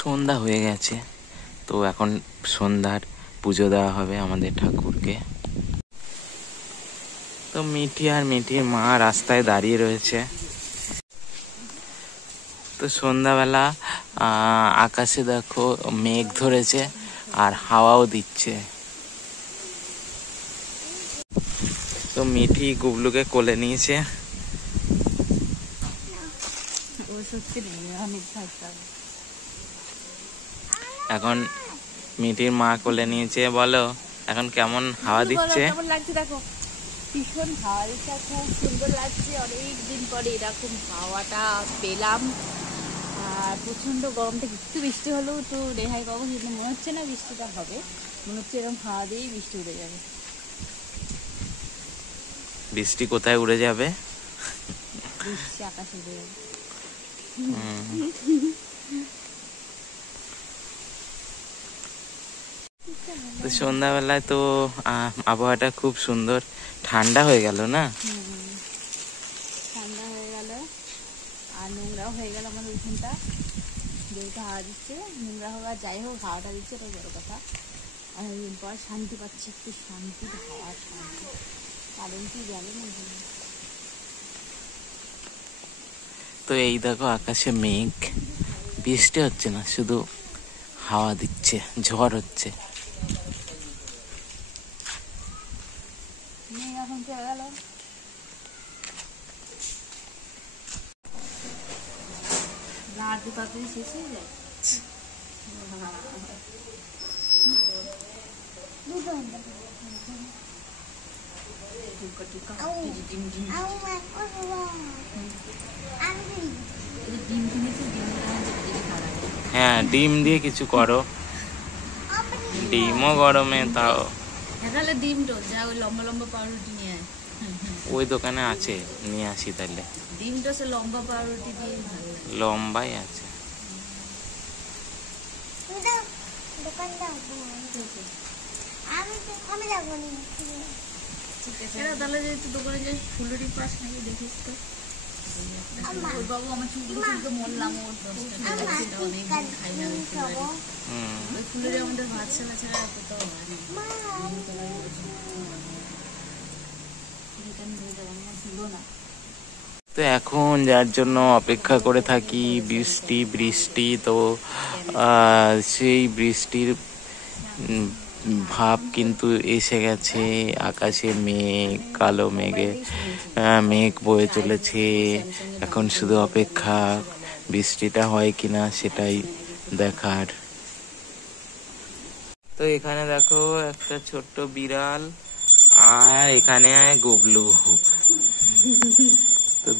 সন্ধ্যা হয়ে গেছে, তো এখন সন্ধ্যার পুজো দেওয়া হবে আমাদের ঠাকুরকে। তো মিঠি আর মিঠির মা রাস্তায় দাঁড়িয়ে রয়েছে। তো সন্ধ্যাবেলা আকাশে দেখো মেঘ ধরেছে আর হাওয়াও দিচ্ছে। তো মিঠি গুবলুকে কোলে নিয়েছে। এখন মিঠির মা কোলে নিয়েছে। বলো এখন কেমন হাওয়া দিচ্ছে? কেমন লাগছে দেখো, ভীষণ হাওয়া দিচ্ছে, খুব সুন্দর লাগছে। অনেকদিন পরে এরকম হাওয়াটা পেলাম। আর প্রচন্ড গরম থেকে একটু বৃষ্টি হলেও তো রেহাই পাবো, কিন্তু মনে হচ্ছে না বৃষ্টিটা হবে। মনে হচ্ছে এরকম হাওয়া দিয়েই বৃষ্টি উড়ে যাবে। বৃষ্টি কোথায় উড়ে যাবে? বৃষ্টি আকাশে উড়ে যাবে। তো সন্ধ্যাবেলায় তো আবহাওয়াটা খুব সুন্দর, ঠান্ডা হয়ে গেল না? ঠান্ডা হয়ে গেল আর নোংরাও হয়ে গেল আমাদের উঠোনটা, যেহেতু হাওয়া দিচ্ছে। নোংরা হোক আর যাই হোক, হাওয়াটা দিচ্ছে, এটা বড় কথা। অনেকদিন পর শান্তি পাচ্ছি, একটু শান্তি, হাওয়ার শান্তি। কারেন্টই গেল না। তো এই দেখো আকাশে মেঘ, বৃষ্টি হচ্ছে না, শুধু হাওয়া দিচ্ছে, ঝড় হচ্ছে। এখন চলে গেল। লাড্ডু তাড়াতাড়ি শেষ হয়ে যায়। হ্যাঁ, ডিম দিয়ে কিছু করো, ডিমও গরমে তাও। তাহলে ডিম টোস্ট, যা ওই লম্বা লম্বা পাউরুটি নিয়ে আয়। ওই দোকানে আছে, নিয়ে আসি তাহলে। ডিম টোস্টে লম্বা পাউরুটি দিয়ে ভালো লাগে। লম্বাই আছে। ঠিক আছে, তাহলে যেহেতু দোকানে যাই, ফুলুরি পাস নাকি দেখিস তো। বাবু আমার চুলগুলো চুলকে মরলাম, ওর অনেকদিন খাই না ওই ফুলুরি। আমাদের বাচ্চা ছাড়া এতটাও হয় না। তো এখন যার জন্য অপেক্ষা করে থাকি, বৃষ্টি, তো সেই বৃষ্টির ভাব কিন্তু এসে গেছে। আকাশে মেঘ, কালো মেঘ বয়ে চলেছে। এখন শুধু অপেক্ষা, বৃষ্টিটা হয় কিনা সেটাই দেখার। তো এখানে দেখো একটা ছোট্ট বিড়াল, আর এখানে গুবলু। তো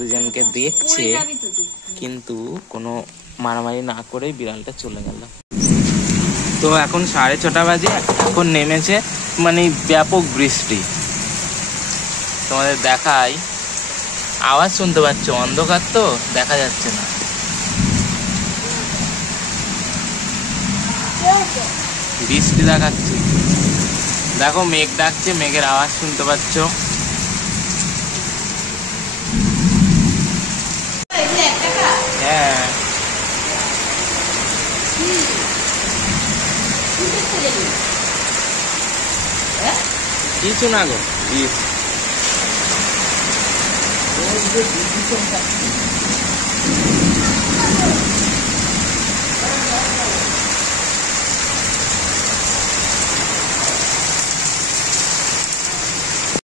দুজনকে দেখছে, কিন্তু কোনো মারামারি না করে বিড়ালটা চলে গেল। তো এখন 6:30 বাজে, এখন নেমেছে মানে ব্যাপক বৃষ্টি। তোমাদের দেখাই, আওয়াজ শুনতে পাচ্ছ, অন্ধকার তো দেখা যাচ্ছে না। বৃষ্টি দেখাচ্ছে, দেখো মেঘ ডাকছে, মেঘের আওয়াজ শুনতে পাচ্ছ। হ্যাঁ, কিছু না গো,